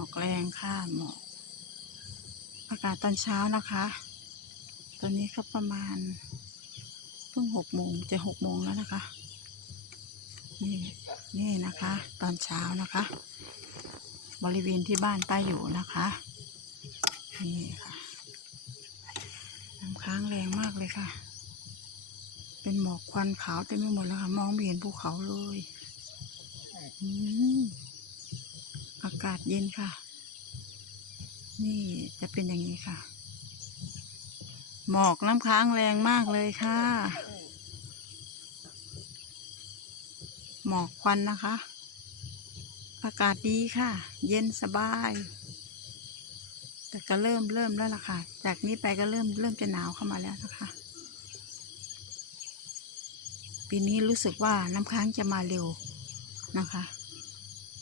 อกแรงค่ะหมอกอากาศตอนเช้านะคะ ตอนนี้ก็ประมาณเพิ่งหกโมงจะหกโมงแล้วนะคะ นี่นี่นะคะ ตอนเช้านะคะ บริเวณที่บ้านป้าอยู่นะคะนี่ค่ะน้ำค้างแรงมากเลยค่ะ เป็นหมอกควันขาวเต็มไปหมดแล้วค่ะ มองไม่เห็นภูเขาเลย อืมากาศเย็นค่ะ นี่จะเป็นอย่างนี้ค่ะ หมอกน้ำค้างแรงมากเลยค่ะ หมอกควันนะคะ อากาศดีค่ะ เย็นสบาย แต่ก็เริ่มเริ่มแล้วล่ะค่ะ จากนี้ไปก็เริ่มเริ่มจะหนาวเข้ามาแล้วนะคะปีนี้รู้สึกว่าน้ำค้างจะมาเร็วนะคะ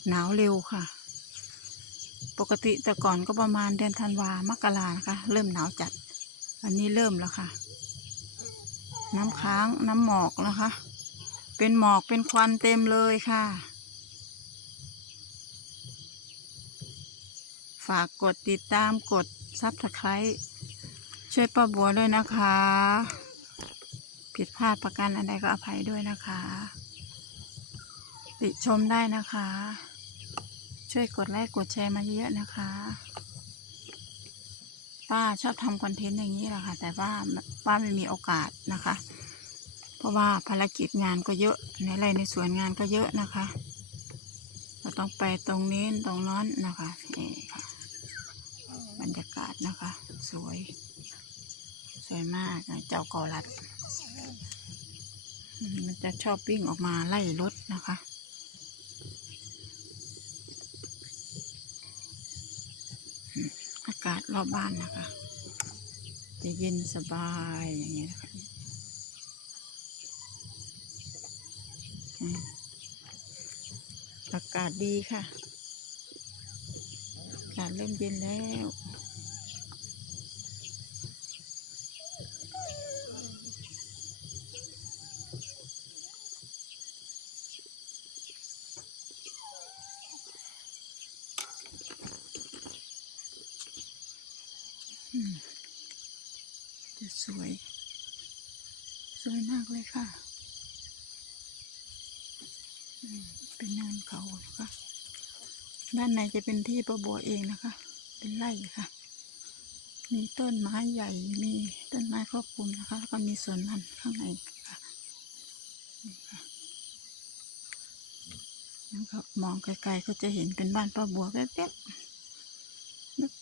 หนาวเร็วค่ะ ปกติแต่ก่อนก็ประมาณเดือนธันวามกรานะคะ เริ่มหนาวจัด อันนี้เริ่มแล้วค่ะ น้ำค้างน้ำหมอกนะคะ เป็นหมอกเป็นควันเต็มเลยค่ะ ฝากกดติดตามกดซับสไครต์ช่วยป้าบัวด้วยนะคะ ผิดพลาดประการอะไรก็อภัยด้วยนะคะ ติชมได้นะคะ ช่วยกดไลค์กดแชร์มาเยอะนะคะ ป้าชอบทำคอนเทนต์อย่างนี้แหละค่ะ แต่ว่าป้าไม่มีโอกาสนะคะ เพราะว่าภารกิจงานก็เยอะในไรในสวนงานก็เยอะนะคะ เราต้องไปตรงนี้ตรงนั้นนะคะนี่ค่ะบรรยากาศนะคะ สวย สวยมากเจ้ากอรัด มันจะชอบวิ่งออกมาไล่รถนะคะอืมอากาศรอบบ้านนะคะ จะเย็นสบายอย่างเงี้ยนะคะอืมอากาศดีค่ะอากาศเริ่มเย็นแล้ว จะสวย สวยมากเลยค่ะเป็นเนินเขานะคะด้านในจะเป็นที่ประบัวเองนะคะ เป็นไร่ค่ะ มีต้นไม้ใหญ่ มีต้นไม้ครอบคลุมนะคะ แล้วก็มีสวนมันข้างในค่ะแล้วก็มองไกลๆก็จะเห็นเป็นบ้านป้าบัวแว๊บๆ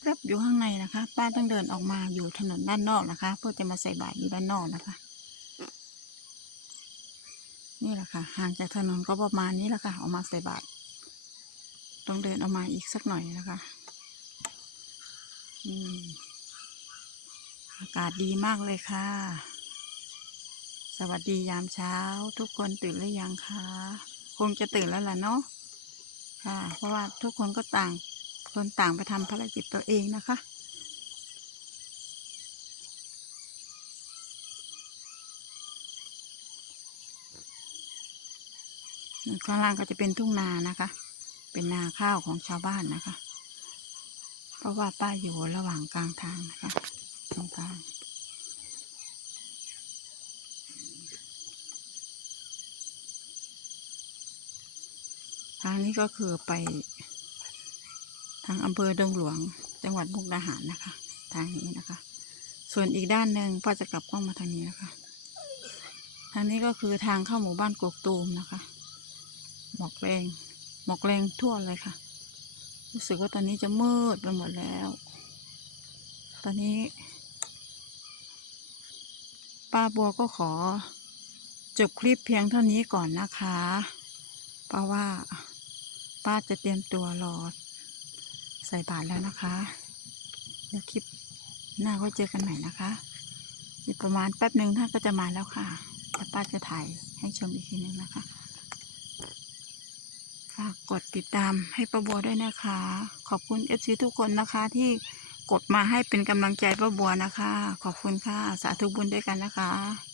แว๊บอยู่ข้างในนะคะ ป้าต้องเดินออกมาอยู่ถนนด้านนอกนะคะ เพื่อจะมาใส่บาตรอยู่ด้านนอกนะคะ นี่แหละค่ะ ห่างจากถนนก็ประมาณนี้แหละค่ะ ออกมาใส่บาตรต้องเดินออกมาอีกสักหน่อยนะคะอืมอากาศดีมากเลยค่ะ สวัสดียามเช้า ทุกคนตื่นหรือยังคะ คงจะตื่นแล้วล่ะเนาะค่ะ เพราะว่าทุกคนก็ต่าง คนต่างไปทำภารกิจตัวเองนะคะ ข้างล่างก็จะเป็นทุ่งนานะคะ เป็นนาข้าวของชาวบ้านนะคะ เพราะว่าป้าอยู่ระหว่างกลางทางนะคะ ตรงกลางทางนี้ก็คือไป ทางอำเภอดงหลวง จังหวัดมุกดาหารนะคะ ทางนี้นะคะ ส่วนอีกด้านหนึ่งป้าจะกลับกล้องมาทางนี้นะคะ ทางนี้ก็คือทางเข้าหมู่บ้านกกตูมนะคะ หมอกแรงหมอกแรงทั่วเลยค่ะ รู้สึกว่าตอนนี้จะมืดไปหมดแล้ว ตอนนี้ ป้าบัวก็ขอจบคลิปเพียงเท่านี้ก่อนนะคะ เพราะว่าป้าจะเตรียมตัวรอ ส่บาตรแล้วนะคะ เดี๋ยวคลิปหน้าก็เจอกันใหม่นะคะ อีกประมาณแป๊บหนึ่งท่านก็จะมาแล้วค่ะแต่ป้าจะถ่ายให้ชมอีกทีนึงนะคะฝากกดติดตามให้ป้าบัวด้วยนะคะ ขอบคุณเอฟซีทุกคนนะคะ ที่กดมาให้เป็นกำลังใจป้าบัวนะคะ ขอบคุณค่ะ สาธุบุญด้วยกันนะคะ